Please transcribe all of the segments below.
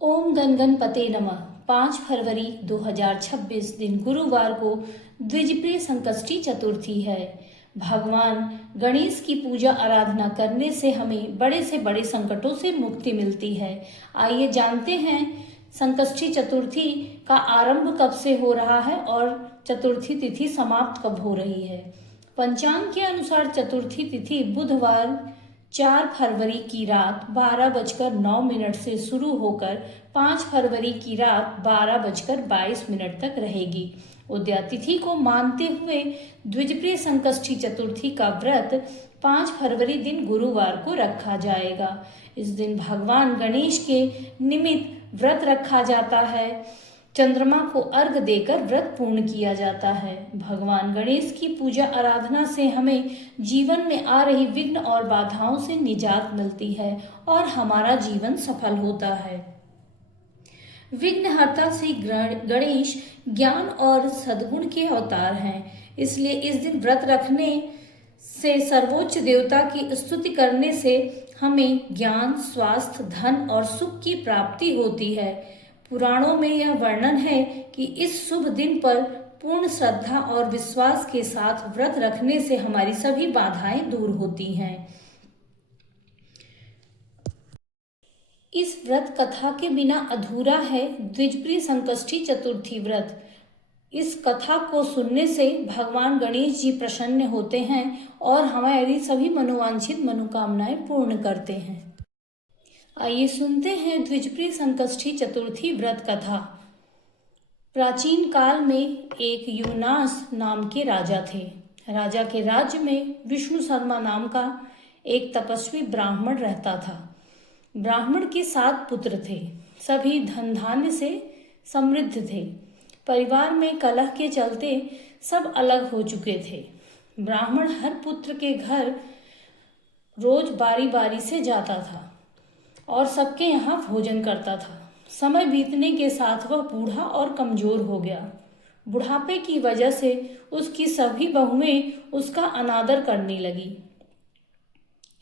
ओम गण गणपते नमः। 5 फरवरी 2026 दिन गुरुवार को द्विजप्रिय संकष्टी चतुर्थी है। भगवान गणेश की पूजा आराधना करने से हमें बड़े से बड़े संकटों से मुक्ति मिलती है। आइए जानते हैं संकष्टी चतुर्थी का आरंभ कब से हो रहा है और चतुर्थी तिथि समाप्त कब हो रही है। पंचांग के अनुसार चतुर्थी तिथि बुधवार 4 फरवरी की रात 12:09 से शुरू होकर 5 फरवरी की रात 12:22 तक रहेगी। उदया तिथि को मानते हुए द्विजप्रिय संकष्टी चतुर्थी का व्रत 5 फरवरी दिन गुरुवार को रखा जाएगा। इस दिन भगवान गणेश के निमित्त व्रत रखा जाता है। चंद्रमा को अर्घ देकर व्रत पूर्ण किया जाता है। भगवान गणेश की पूजा आराधना से हमें जीवन में आ रही विघ्न और बाधाओं से निजात मिलती है और हमारा जीवन सफल होता है। विघ्नहर्ता श्री गणेश ज्ञान और सद्गुण के अवतार हैं, इसलिए इस दिन व्रत रखने से सर्वोच्च देवता की स्तुति करने से हमें ज्ञान, स्वास्थ्य, धन और सुख की प्राप्ति होती है। पुराणों में यह वर्णन है कि इस शुभ दिन पर पूर्ण श्रद्धा और विश्वास के साथ व्रत रखने से हमारी सभी बाधाएं दूर होती हैं। इस व्रत कथा के बिना अधूरा है द्विजप्रिय संकष्टी चतुर्थी व्रत। इस कथा को सुनने से भगवान गणेश जी प्रसन्न होते हैं और हमारी सभी मनोवांछित मनोकामनाएं पूर्ण करते हैं। आइए सुनते हैं द्विजप्रिय संकष्टी चतुर्थी व्रत कथा। प्राचीन काल में एक यूनास नाम के राजा थे। राजा के राज्य में विष्णु शर्मा नाम का एक तपस्वी ब्राह्मण रहता था। ब्राह्मण के 7 पुत्र थे। सभी धन धान्य से समृद्ध थे। परिवार में कलह के चलते सब अलग हो चुके थे। ब्राह्मण हर पुत्र के घर रोज बारी बारी से जाता था और सबके यहाँ भोजन करता था। समय बीतने के साथ वह बूढ़ा और कमजोर हो गया। बुढ़ापे की वजह से उसकी सभी बहुएं उसका अनादर करने लगी।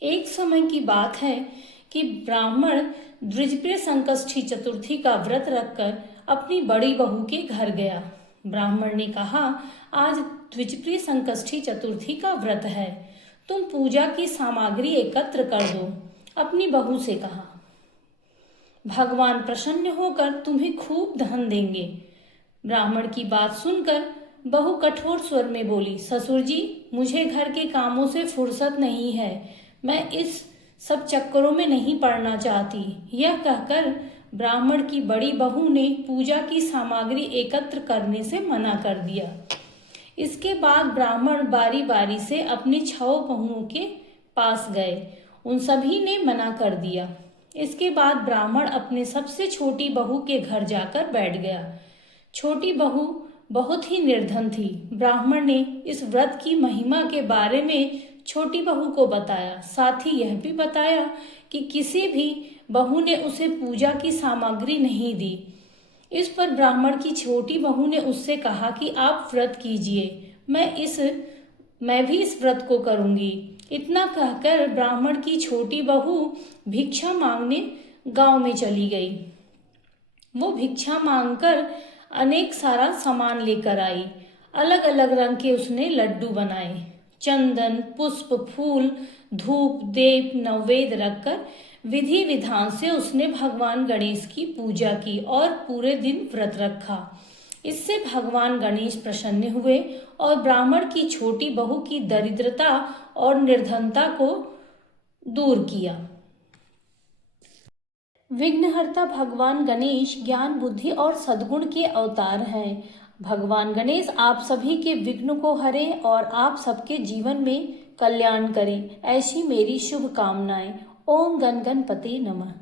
एक समय की बात है कि ब्राह्मण द्विजप्रिय संकष्टी चतुर्थी का व्रत रखकर अपनी बड़ी बहू के घर गया। ब्राह्मण ने कहा, आज द्विजप्रिय संकष्टी चतुर्थी का व्रत है, तुम पूजा की सामग्री एकत्र कर दो। अपनी बहू से कहा, भगवान प्रसन्न होकर तुम्हें खूब धन देंगे। ब्राह्मण की बात सुनकर बहू कठोर स्वर में बोली, ससुर जी, मुझे घर के कामों से फुर्सत नहीं है, मैं इस सब चक्करों में नहीं पड़ना चाहती। यह कहकर ब्राह्मण की बड़ी बहू ने पूजा की सामग्री एकत्र करने से मना कर दिया। इसके बाद ब्राह्मण बारी बारी से अपने 6 बहुओं के पास गए। उन सभी ने मना कर दिया। इसके बाद ब्राह्मण अपने सबसे छोटी बहू के घर जाकर बैठ गया। छोटी बहू बहुत ही निर्धन थी। ब्राह्मण ने इस व्रत की महिमा के बारे में छोटी बहू को बताया। साथ ही यह भी बताया कि किसी भी बहू ने उसे पूजा की सामग्री नहीं दी। इस पर ब्राह्मण की छोटी बहू ने उससे कहा कि आप व्रत कीजिए, मैं भी इस व्रत को करूंगी। इतना कहकर ब्राह्मण की छोटी बहू भिक्षा मांगने गांव में चली गई। वो भिक्षा मांगकर अनेक सारा सामान लेकर आई। अलग अलग रंग के उसने लड्डू बनाए। चंदन, पुष्प, फूल, धूप, दीप, नैवेद्य रखकर विधि विधान से उसने भगवान गणेश की पूजा की और पूरे दिन व्रत रखा। इससे भगवान गणेश प्रसन्न हुए और ब्राह्मण की छोटी बहू की दरिद्रता और निर्धनता को दूर किया। विघ्नहर्ता भगवान गणेश ज्ञान, बुद्धि और सद्गुण के अवतार हैं। भगवान गणेश आप सभी के विघ्न को हरे और आप सबके जीवन में कल्याण करें, ऐसी मेरी शुभकामनाएं। ओम गण गणपते नमः।